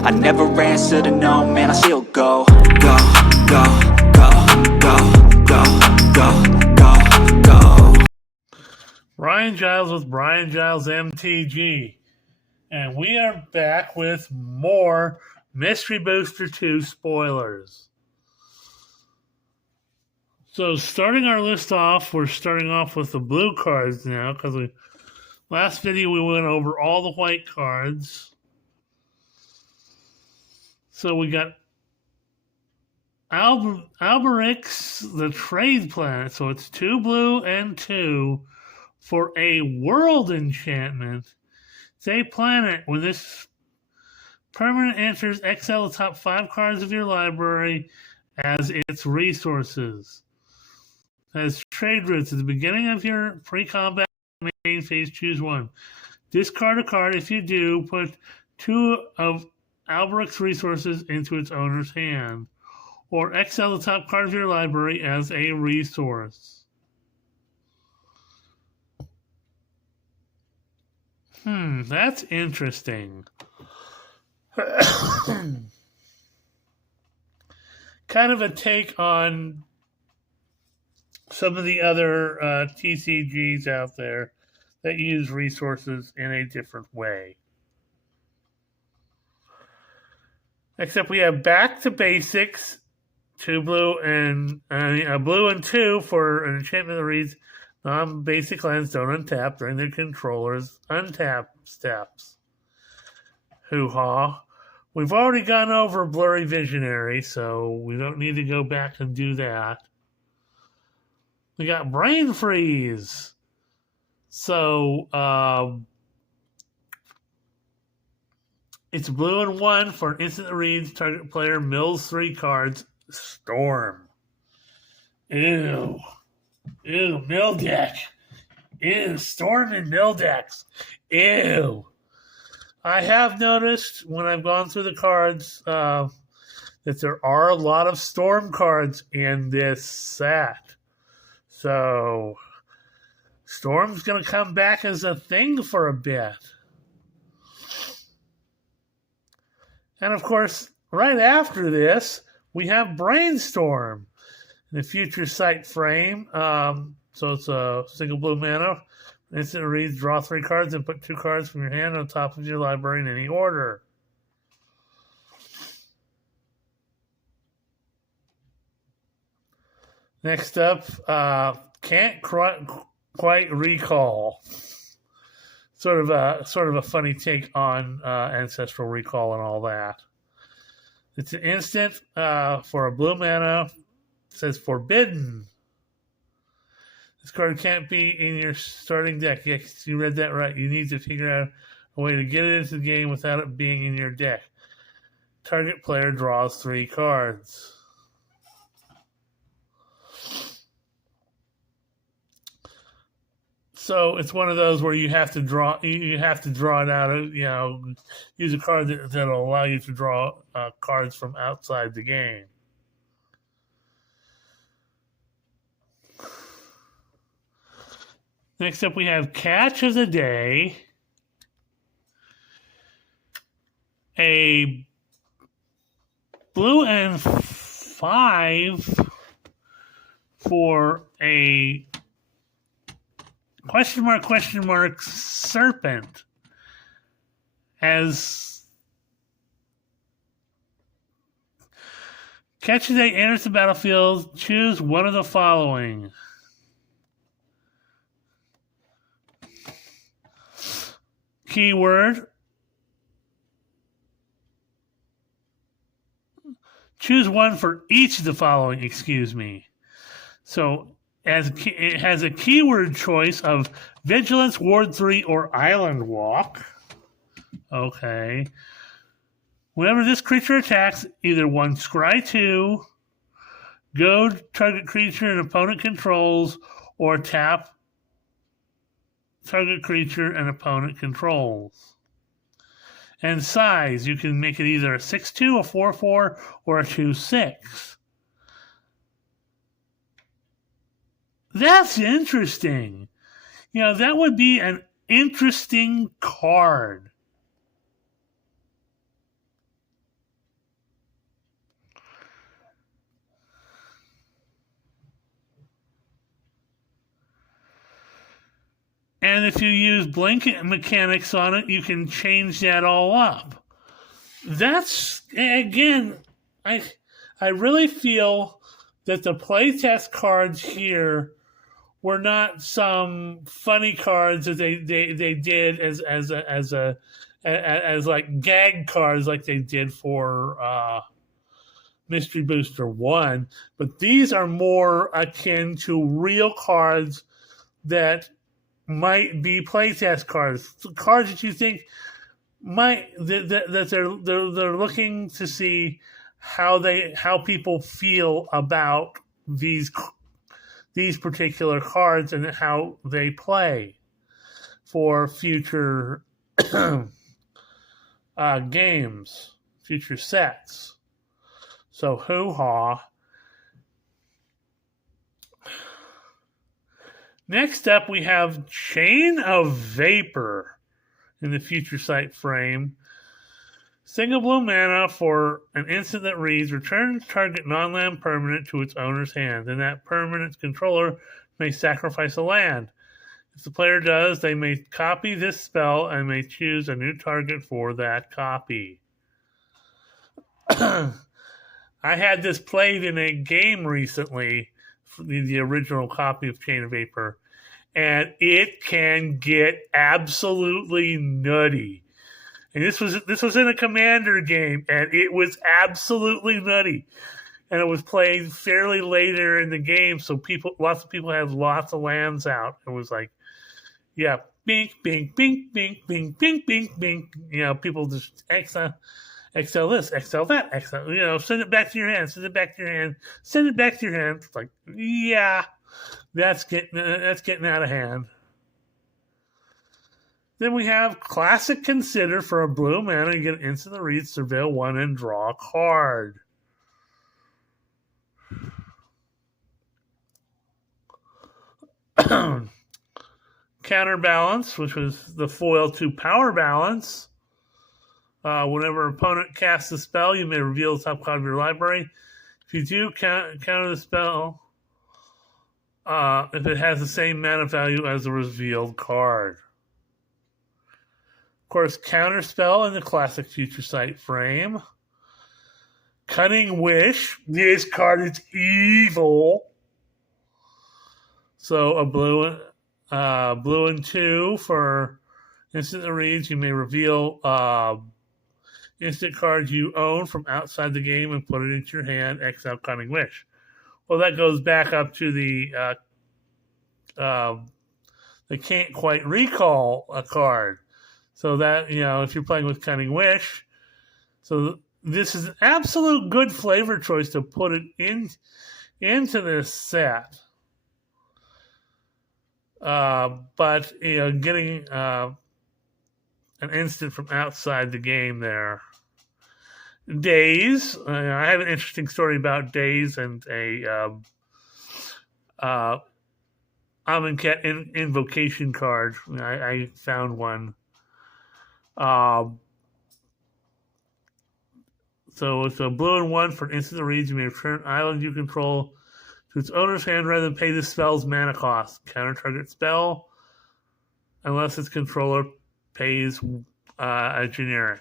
I never answer to no, man, I still go. Go, go, go, go, go, go, go, go. Brian Giles with Brian Giles MTG. And we are back with more Mystery Booster 2 spoilers. So starting our list off, we're starting off with the blue cards now, because last video we went over all the white cards. So we got Alberix, the Trade Planet. So it's 2 blue and 2 for a world enchantment. It's a planet. When this permanent enters, exile the top 5 cards of your library as its resources. As trade routes at the beginning of your pre-combat main phase, choose one. Discard a card. If you do, put 2 of Alberic's resources into its owner's hand. Or exile the top card of your library as a resource. That's interesting. Kind of a take on some of the other TCGs out there that use resources in a different way. Except we have Back to Basics, 2 blue and blue and 2 for an enchantment that reads, non-basic lands don't untap during their controller's untap steps. Hoo-ha. We've already gone over Blurry Visionary, so we don't need to go back and do that. We got Brain Freeze. So, it's blue and 1 for an instant that reads, target player mills 3 cards. Storm. Ew. Ew, mill deck. Ew, Storm and mill decks. Ew. I have noticed when I've gone through the cards that there are a lot of Storm cards in this set. So, Storm's going to come back as a thing for a bit. And of course, right after this, we have Brainstorm. The Future Sight frame, so it's a single blue mana. Instant reads, draw 3 cards and put 2 cards from your hand on top of your library in any order. Next up, Can't Quite Recall. Sort of a funny take on Ancestral Recall and all that. It's an instant for a blue mana. It says Forbidden. This card can't be in your starting deck. Yes, you read that right. You need to figure out a way to get it into the game without it being in your deck. Target player draws 3 cards. So it's one of those where you have to draw. You have to draw it out. Use a card that'll allow you to draw cards from outside the game. Next up, we have Catch of the Day. A blue and 5 for a question mark serpent. As Catch of the Day enters the battlefield, choose one of the following. Keyword. Choose one for each of the following, So it has a keyword choice of Vigilance, Ward 3, or Island Walk. Okay. Whenever this creature attacks, either 1 Scry 2, goad target creature an opponent controls, or tap target creature an opponent controls. And size, you can make it either a 6/2, a 4/4, or a 2/6. That's interesting. That would be an interesting card. And if you use blink mechanics on it, you can change that all up. That's, again, I really feel that the playtest cards here were not some funny cards that they did as like gag cards like they did for Mystery Booster 1, but these are more akin to real cards that might be playtest cards, cards that you think might that they're looking to see how people feel about these particular cards and how they play for future games, future sets. So hoo-ha. Next up, we have Chain of Vapor in the Future Sight frame. Single blue mana for an instant that reads, return target non-land permanent to its owner's hand, and that permanent's controller may sacrifice a land. If the player does, they may copy this spell and may choose a new target for that copy. I had this played in a game recently, the original copy of Chain of Vapor, and it can get absolutely nutty. And this was in a Commander game, and it was absolutely nutty. And it was played fairly later in the game, so lots of people had lots of lands out. It was like, yeah, bink, bink, bink, bink, bink, bink, bink, bink. You know, people just exile this, exile that, exile. You know, send it back to your hand, send it back to your hand, send it back to your hand. It's like, yeah, that's getting out of hand. Then we have Classic Consider for a blue mana. You get an instant that reads, surveil one, and draw a card. Counterbalance, which was the foil to Power Balance. Whenever an opponent casts a spell, you may reveal the top card of your library. If you do counter the spell, if it has the same mana value as the revealed card. Of course, Counterspell in the Classic Future Sight frame. Cunning Wish. This card is evil. So a blue and 2 for instant that reads. You may reveal instant cards you own from outside the game and put it into your hand. Exile Cunning Wish. Well, that goes back up to the they can't quite recall a card. So that, you know, if you're playing with Cunning Wish, so this is an absolute good flavor choice to put it into this set. But, you know, getting an instant from outside the game there. Daze. I have an interesting story about Daze and a Amonkhet invocation card. I found one. So it's a blue and 1 for an instant that reads. You may return island you control to its owner's hand rather than pay the spell's mana cost. Counter target spell unless its controller pays a generic.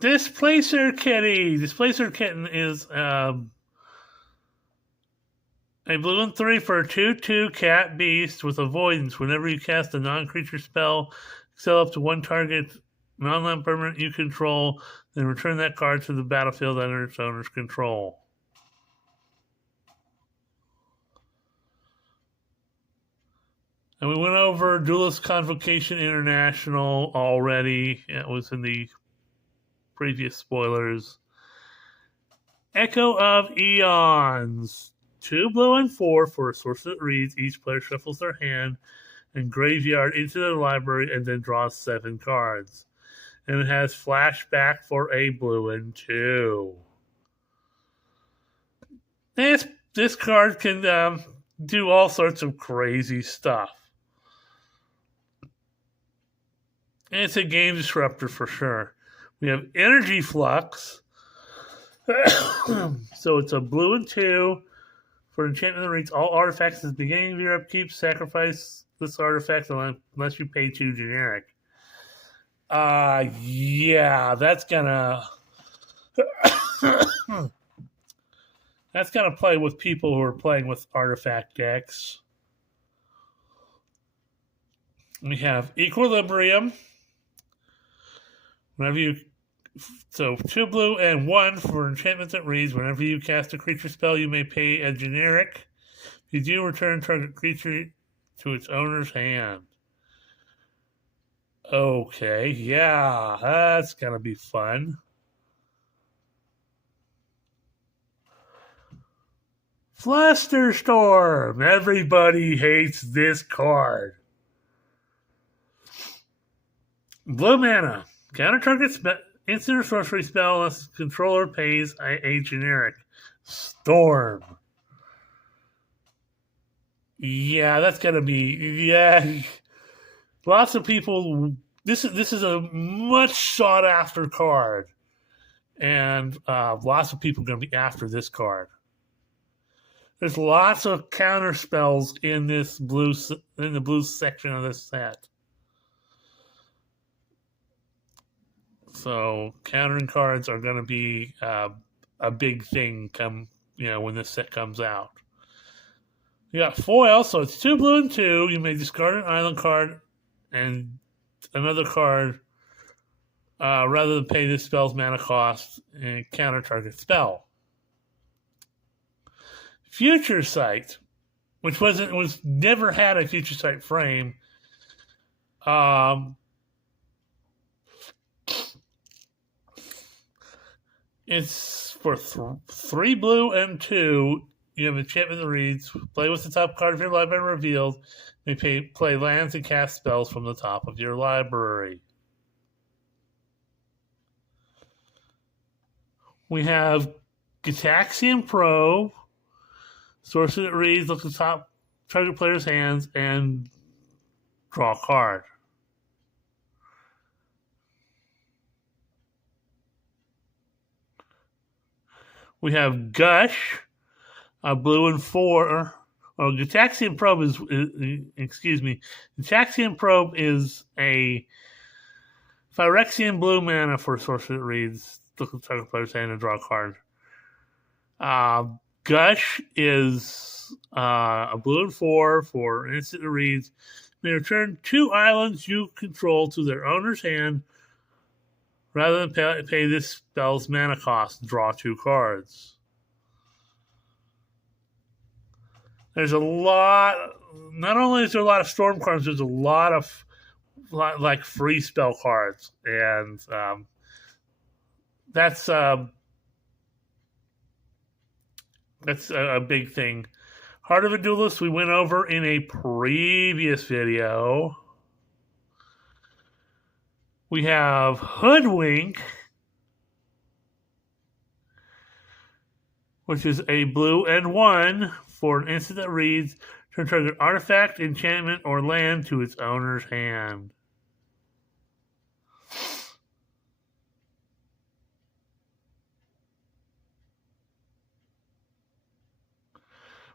Displacer Kitty. Displacer Kitten is a blue and 3 for a 2/2 cat beast with avoidance. Whenever you cast a non-creature spell, exile up to one target non-land permanent you control, then return that card to the battlefield under its owner's control. And we went over Duelist Convocation International already. It was in the previous spoilers. Echo of Eons. 2 blue and 4 for a source that reads. Each player shuffles their hand and graveyard into their library and then draws 7 cards. And it has flashback for a blue and 2. This card can do all sorts of crazy stuff. And it's a game disruptor for sure. We have Energy Flux. So it's a blue and 2 for enchantment that reads all artifacts at the beginning of your upkeep. Sacrifice this artifact unless you pay 2 generic. Yeah, that's gonna play with people who are playing with artifact decks. We have Equilibrium. So 2 blue and 1 for enchantment that reads, whenever you cast a creature spell, you may pay a generic. If you do, return target creature to its owner's hand. Okay, yeah, that's gonna be fun. Flusterstorm! Everybody hates this card. Blue mana. Counter target instant or sorcery spell unless the controller pays a generic. Storm. Yeah, that's gonna be lots of people. This is a much sought after card, and lots of people are gonna be after this card. There's lots of counter spells in the blue section of this set. So countering cards are going to be a big thing when this set comes out. You got foil, so it's 2 blue and 2. You may discard an island card and another card rather than pay this spell's mana cost and counter target spell. Future Sight, which was never had a Future Sight frame. It's for 3 blue and 2. You have enchantment that reads, play with the top card of your library revealed. You may play lands and cast spells from the top of your library. We have Gitaxian Probe. Sorcery that reads, look at the top target player's hands and draw a card. We have Gush, a blue and 4. Or Gitaxian Probe Gitaxian Probe is a Phyrexian blue mana for sorcery that reads, look at the target player's hand and draw a card. Gush is a blue and 4 for instant that reads, may return 2 islands you control to their owner's hand rather than pay this spell's mana cost and draw 2 cards. There's a lot. Not only is there a lot of storm cards, there's a lot of like free spell cards, and that's a big thing. Heart of a Duelist we went over in a previous video. We have Hoodwink, which is a blue and 1 for an instant that reads, turn target artifact, enchantment, or land to its owner's hand.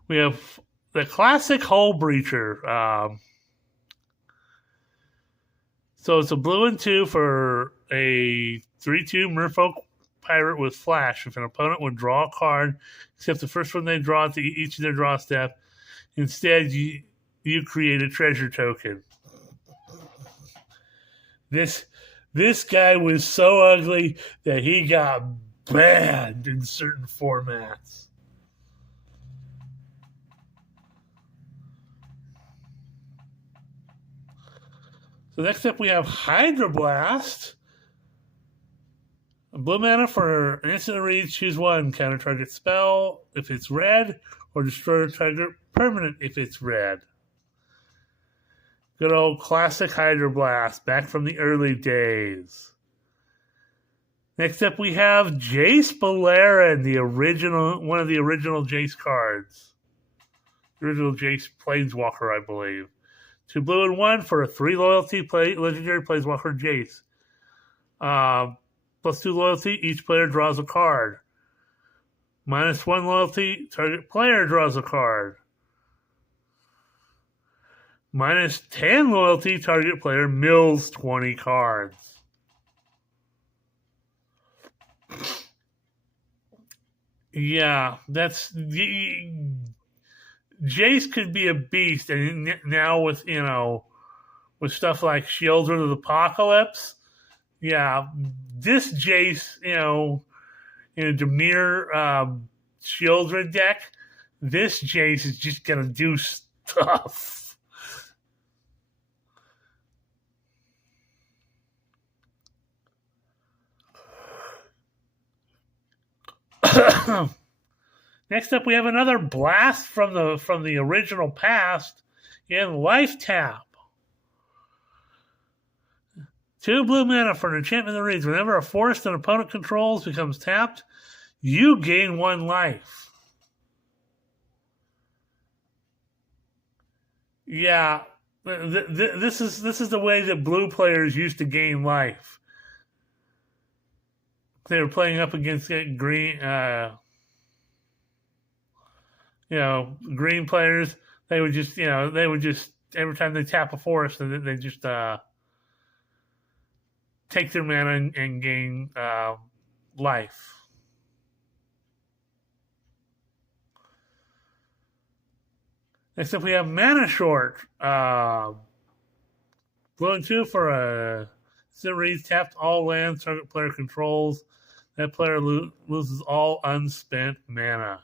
We have the classic Hull Breacher. So it's a blue and 2 for a 3/2 Merfolk Pirate with Flash. If an opponent would draw a card, except the first one they draw at each of their draw step, instead you create a treasure token. This guy was so ugly that he got banned in certain formats. So next up we have Hydroblast. Blue mana for an instant read, choose 1. Counter target spell if it's red, or destroy a target permanent if it's red. Good old classic Hydroblast, back from the early days. Next up we have Jace Beleren, one of the original Jace cards. The original Jace Planeswalker, I believe. 2 blue and 1 for a 3 loyalty legendary Planeswalker Jace. plus 2 loyalty, each player draws a card. Minus 1 loyalty, target player draws a card. Minus 10 loyalty, target player mills 20 cards. Yeah, that's... Jace could be a beast, and now with, with stuff like Children of the Apocalypse, yeah, this Jace, Dimir Children deck, this Jace is just going to do stuff. Next up, we have another blast from the original past in Life Tap. 2 blue mana for an enchantment that reads, whenever a forest an opponent controls becomes tapped, you gain 1 life. Yeah, this is the way that blue players used to gain life. They were playing up against green, green players. They would just, every time they tap a forest, they just take their mana and gain life. Next up, we have Mana Short. Blue and 2 for a series, tapped all lands target player controls. That player loses all unspent mana.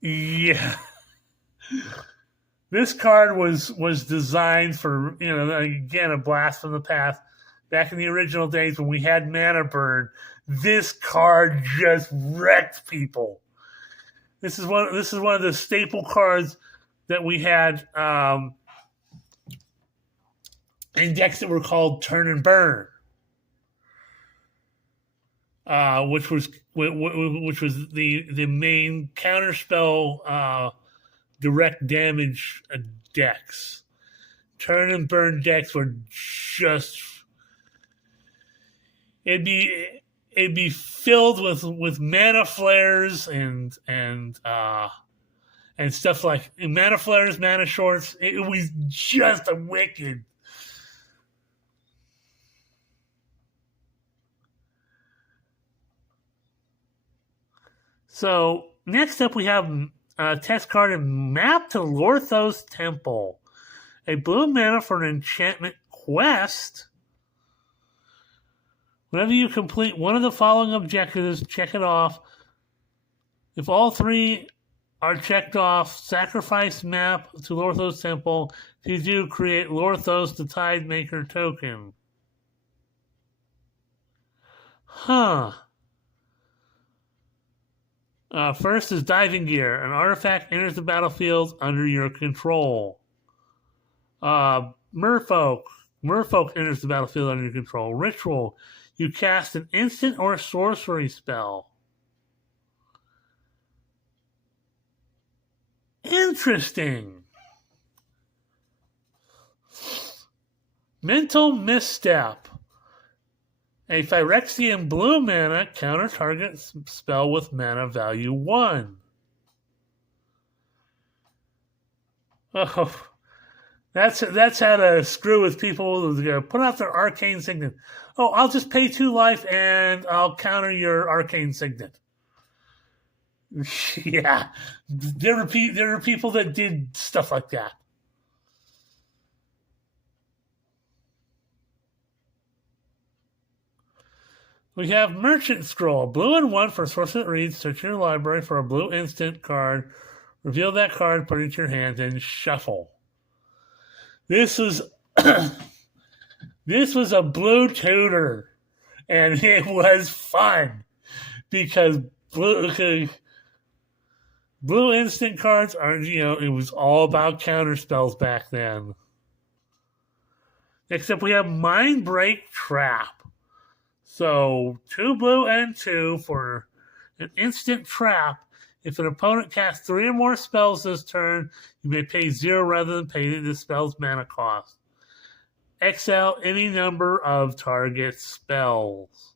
Yeah. This card was designed for, again, a blast from the past. Back in the original days when we had Mana Burn, this card just wrecked people. This is one of the staple cards that we had in decks that were called Turn and Burn, which was the main counterspell direct damage decks. Turn and Burn decks were just it'd be filled with mana flares and stuff like mana flares, mana shorts. It was just a wicked. So next up, we have a test card in Map to Lorthos Temple. A blue mana for an enchantment quest. Whenever you complete one of the following objectives, check it off. If all 3 are checked off, sacrifice Map to Lorthos Temple. If you do, create Lorthos the Tidemaker token. Huh. First is Diving Gear. An artifact enters the battlefield under your control. Merfolk. Merfolk enters the battlefield under your control. Ritual. You cast an instant or sorcery spell. Interesting. Mental Misstep. A Phyrexian blue mana counter target spell with mana value 1. Oh, that's how to screw with people. Put out their arcane signet. Oh, I'll just pay 2 life and I'll counter your arcane signet. Yeah, there are people that did stuff like that. We have Merchant Scroll. Blue and 1 for source that reads. Search your library for a blue instant card. Reveal that card, put it into your hand, and shuffle. This was a blue tutor, and it was fun because blue instant cards are, it was all about counter spells back then. Except we have Mind Break Trap. So 2 blue and 2 for an instant trap. If an opponent casts 3 or more spells this turn, you may pay 0 rather than pay the spell's mana cost. X out any number of target spells.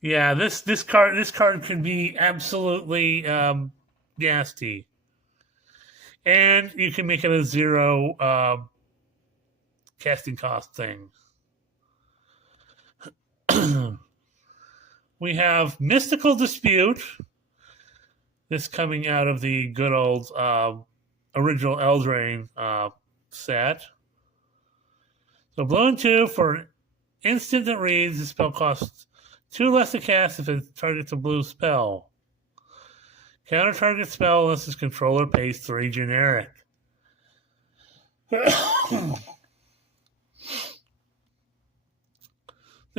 Yeah, this card can be absolutely nasty, and you can make it a 0 casting cost thing. We have Mystical Dispute. This coming out of the good old original Eldraine set. So blue and 2 for an instant that reads. The spell costs 2 less to cast if it targets a blue spell. Counter target spell unless its controller pays 3 generic. Then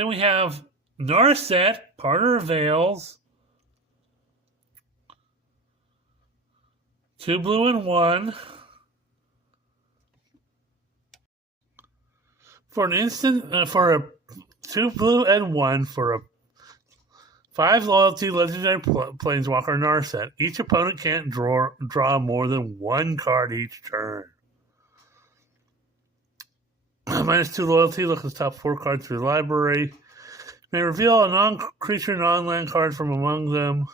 we have Narset, Parter of Veils. 2 blue and 1. For an instant, for a 2 blue and 1 for a 5 loyalty legendary planeswalker Narset. Each opponent can't draw more than 1 card each turn. -2 loyalty, look at the top 4 cards of your library. May reveal a non-creature, non-land card from among them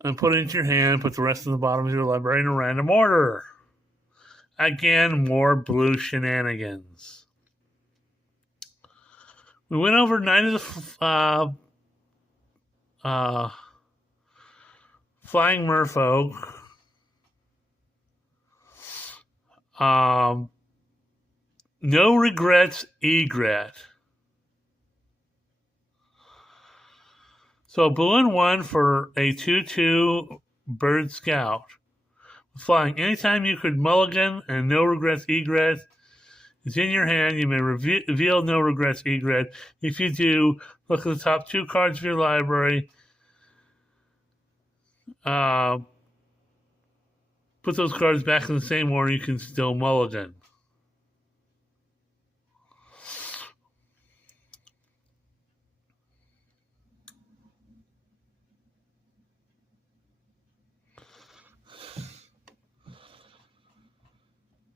and put it into your hand. Put the rest of the bottom of your library in a random order. Again, more blue shenanigans. We went over 9 of the Flying Merfolk. No Regrets, Egret. So blue and 1 for a 2/2 Bird Scout. Flying. Anytime you could mulligan and No Regrets Egret is in your hand, you may reveal No Regrets Egret. If you do, look at the top 2 cards of your library. Put those cards back in the same order. You can still mulligan.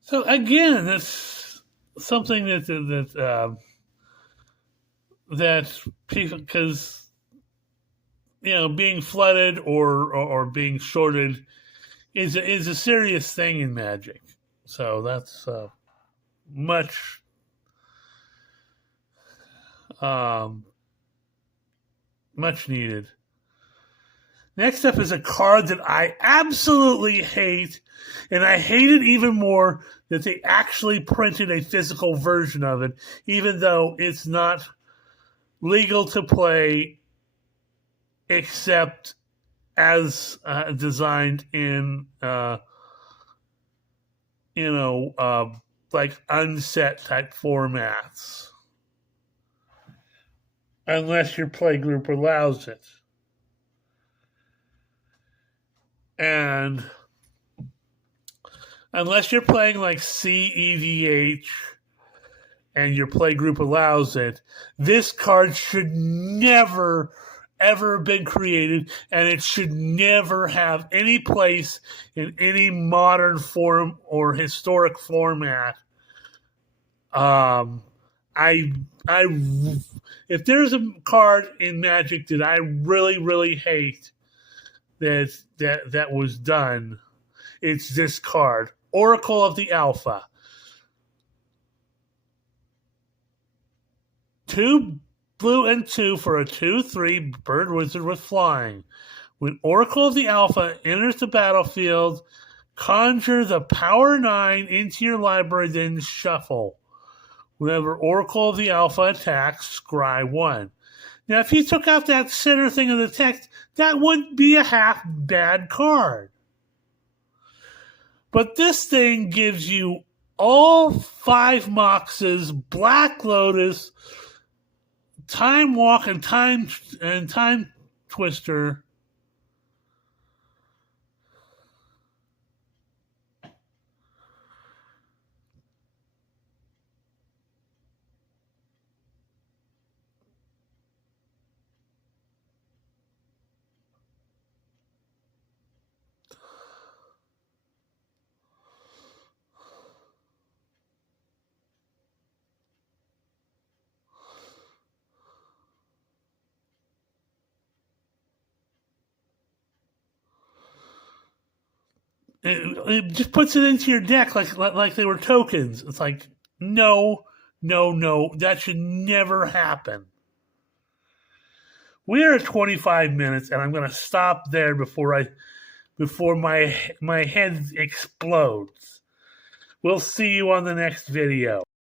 So again, that's something that people, because being flooded or being shorted is a serious thing in Magic. So that's much needed. Next up is a card that I absolutely hate, and I hate it even more that they actually printed a physical version of it, even though it's not legal to play except as designed in, like unset type formats. Unless your play group allows it. And unless you're playing like CEDH and your play group allows it, this card should never, ever have been created, and it should never have any place in any modern form or historic format. If there's a card in Magic that I really, really hate that was done, it's this card, Oracle of the Alpha. 2 blue and 2 for a 2/3 bird wizard with flying. When Oracle of the Alpha enters the battlefield, conjure the power 9 into your library, then shuffle. Whenever Oracle of the Alpha attacks, scry 1. Now, if you took out that center thing of the text, that wouldn't be a half bad card. But this thing gives you all 5 Moxes, Black Lotus, Time Walk, and Time Twister. it just puts it into your deck like they were tokens. It's like, no, that should never happen. We're at 25 minutes, and I'm going to stop there before my head explodes. We'll see you on the next video.